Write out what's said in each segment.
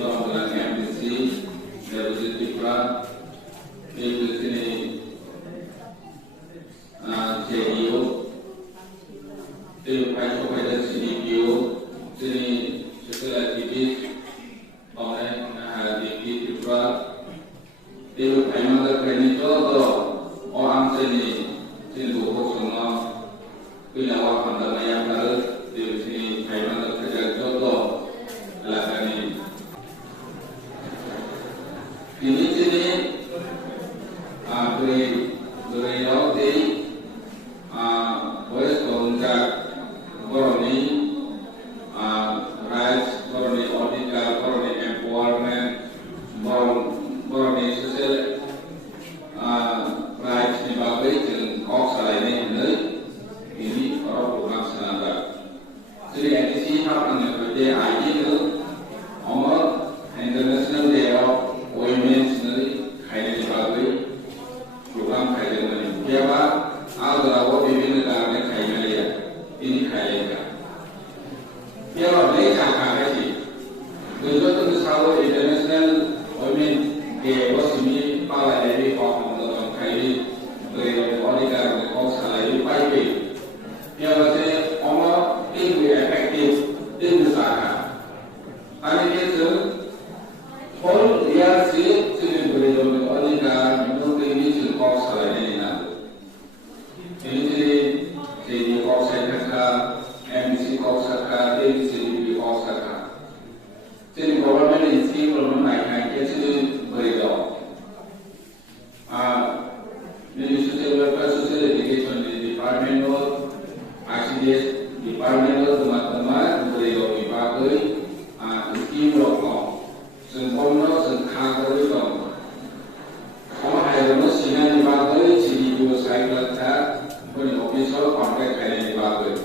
dengan MBC dari Sipra di sini JDO di Paiko pada sini DO sini setelah aktivis oleh di Sipra di Paiko pada ini orang sini buku semua punya waktu anda yang harus di sini Paiko pada contoh lakukan ini sini beri di boleh kontak koroni rights koroni artikel koroni empowerment koroni social rights di bagai dan kok ini orang program senada jadi edisi apa namanya ID itu International Day of Women's Day bagai program kajian ini. Siapa? Ada awak bimbing negara kajian dia. Ini kajian. Siapa? Mereka kaji. Betul tu selalu International Women's Day ini pada hari Oktober dalam kajian berorganikan konsalai PIP. Siapa sih? Orang itu efektif dan besar. Ada itu all dia sih berorganikan untuk ini konsalai ini. Ini jadi konsalai kerja, MBC konsalai, ABC konsalai. Jadi government ini belum naik jadi beredar. Ini social welfare, social education di department ICDS department teman-teman beredar dipakai skim rokok, sempurna sengkang rokok. Kalau ada mesin dipakai jadi dua cycle tak punya official kontrak kalian dipakai.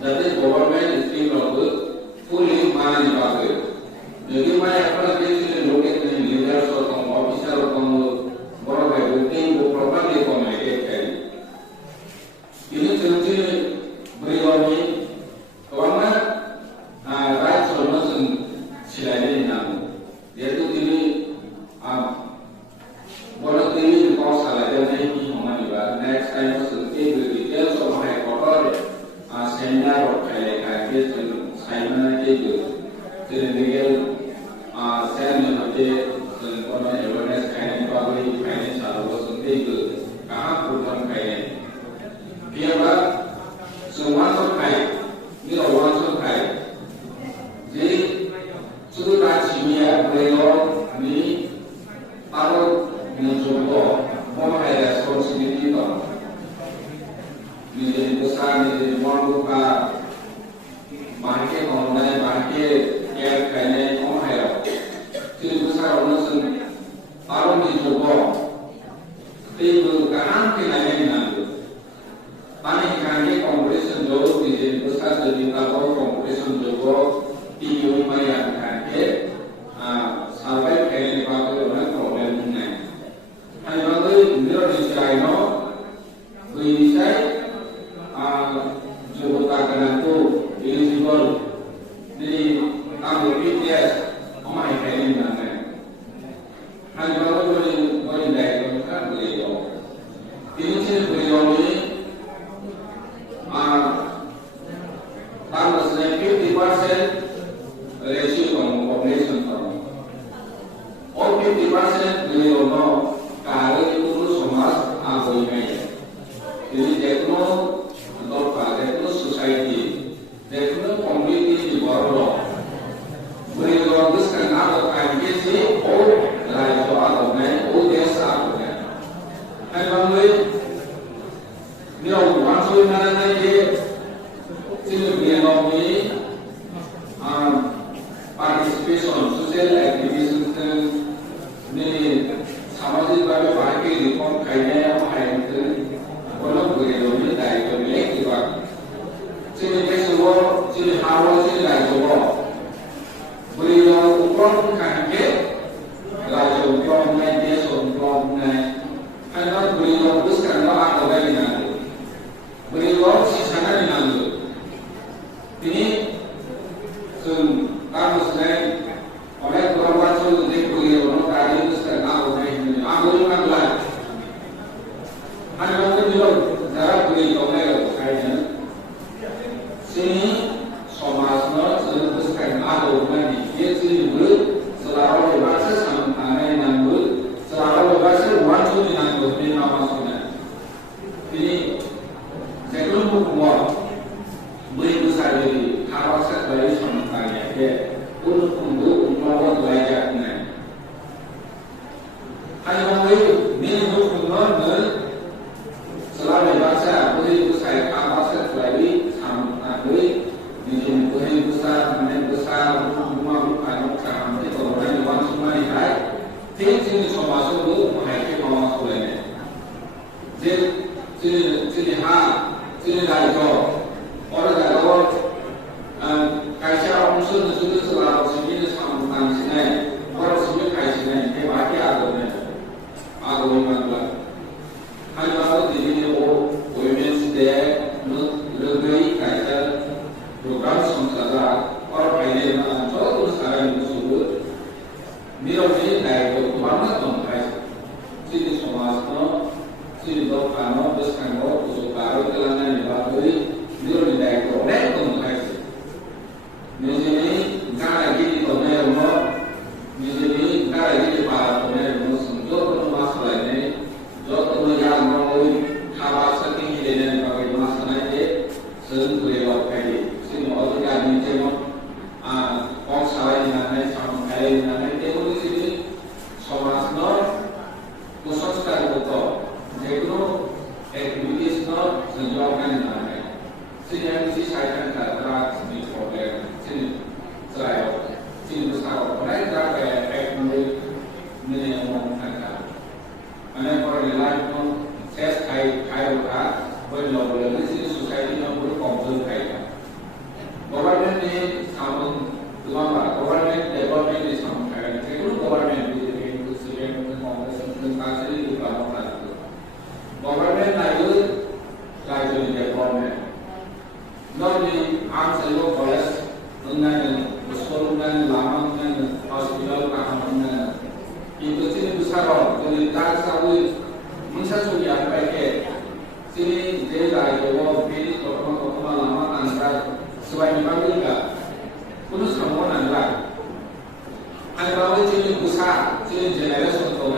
Jadi government skim rokok fully mana dipakai. Jadi mana apa lagi loket dengan leader atau officer atau orang yang properly communicate kali. Ini tentu berioni karena right solution selain namu. Yaitu ini boleh ini dikonsalai dan ini mengenai next time seperti details of my quarter seminar kali kali seminar itu dengan saya mengerti tentang awareness kali bagi financial solution itu kah program kali. Biarlah semua terkait, ini orang terkait. Jadi sudah kimia beliau ini harus mencoba memakai responsibility itu. Menjadi besar, menjadi membuka market online, market yang kayaknya memakai. Jadi besar orang harus mencoba. Itu kan kenanya nanti. Paling kali kompetisi jauh di besar jadi kalau kompetisi jauh tinggi lumayan kan sampai kayak dipakai oleh problem ini. Hanya itu di China, di jauh tagaran tu eligible di ambil BTS, omai kayak ini nanti. Hanya itu boleh dari kan beliau. Ini sih beliau ini. Tanggal 50% ratio population term. All 50% beliau no kalau itu semua aku ini. Jadi tekno atau tekno society, tekno community di bawah. Beliau teruskan atau IGC, oh lain soal apa? Oh desa apa? Hai bangui. Dia langsung mana dia sini beliau ini participation social activities ini sama sih kalau pakai di form kayaknya apa itu kalau beliau ini dari pemilik juga sini semua sini hawa sini lagi semua beliau form kayaknya lalu form media form karena beliau teruskan apa lagi nanti beliau si sana di nanti ini kamu selain bukan dia sendiri selalu bahasa sama yang selalu bahasa wajib yang berbeda maksudnya. Ini saya belum buat beri besar jadi harus dari sama ya untuk melawan belajarnya. Hanya mengetahui ini untuk selalu bahasa beri besar harus dari sama ini beri besar rumah bukan sama itu orang yang semua ini tinggi semua itu menghadapi masalah ini. Jadi sini dari itu orang dari itu kaisa unsur itu selalu sini sama sini orang sini kaisa ini bagi ada mana hanya ada di sini women's day lebih kaisa program saja orang ini contoh sekarang itu Miro ini dari itu mana tuh kaisa sini semua sini dokano terus kano usul baru kelana dibagi Miro di dari itu orang tuh kaisa di sini nggak lagi di toner rumah di sini nggak lagi di para toner rumah semua rumah selain jauh yang mau haba saking ini dan bagi masalah ini sering lewat kali sini orang yang di sini orang selain yang sama kali yang itu di sini semua khusus sekali betul jadi aktivitas sejauhkan yang sini yang di saya kan terang sini problem sini saya sini besar mereka kayak ini yang mau kata mana orang lain pun saya kayak boleh di sini society yang boleh komplain kayak government ini sama lama government development ini sama kayak itu government itu sebenarnya tentang sini juga orang itu government lagi development Nori answer lo college dengan sekolah dengan lama dengan hospital dengan itu sini besar orang jadi tak tahu masa sudah pakai sini dia lagi mau pilih kalau lama antara sebagai pemilihan pun semua nanti ada bawa sini besar sini generasi untuk